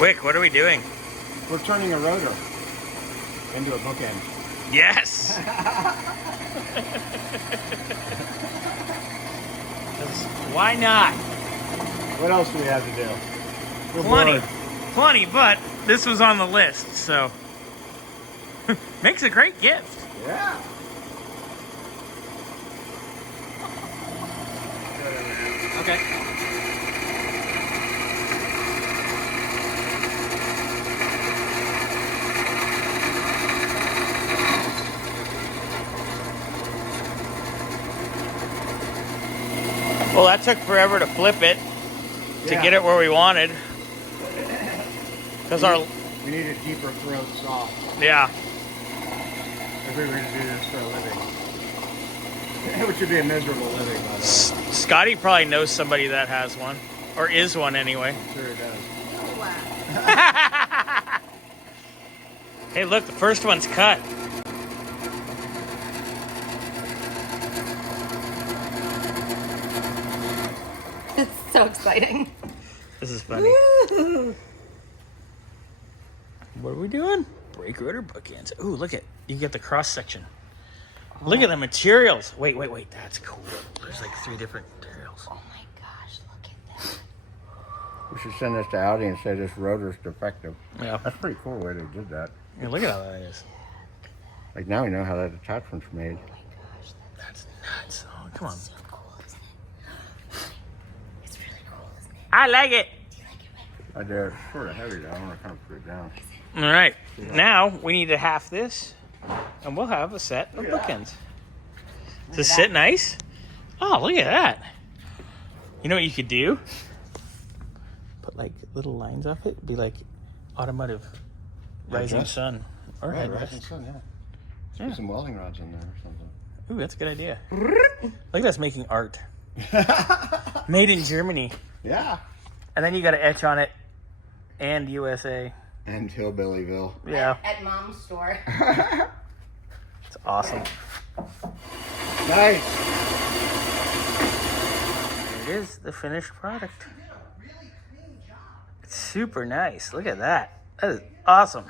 Wick, what are we doing? We're turning a rotor into a bookend. Yes! 'Cause why not? What else do we have to do? We're Plenty. bored. Plenty, but this was on the list, so. Makes a great gift. Yeah. Okay. Well, that took forever to flip it to get it where we wanted. Because our... We need a deeper throat saw Yeah. if we were going to do this for a living. Which would be a miserable living, by the way. Scotty probably knows somebody that has one. Or is one anyway. I'm sure it does. Hey, look, the first one's cut. It's so exciting. This is funny. What are we doing? Brake rotor bookends. Ooh, look at, you get the cross section. Look at the materials. Wait. That's cool. There's like 3 different materials. Oh my gosh, look at that. We should send this to Audi and say this rotor's defective. Yeah. That's pretty cool way they did that. Yeah, look at how that is. Like now we know how that attachment's made. Oh my gosh, That's nuts. Oh, come on. so cool, isn't it? It's really cool, isn't it? I like it. Do you like it, Wick? I did. It's sort of heavy though. I want to kind of put it down. All right. Now we need to half this, and we'll have a set of bookends. Does it sit nice? Oh, look at that. You know what you could do? Put like little lines off it. Be like automotive rising Headrest? sun or Right, headrest. rising sun, yeah. Put some welding rods in there or something. Ooh, that's a good idea. Look at us making art. Made in Germany. Yeah. And then you got to etch on it and USA. And Hillbillyville. Yeah, At Mom's store. it's awesome. Nice. There it is, the finished product. It's super nice. Look at that. That is awesome.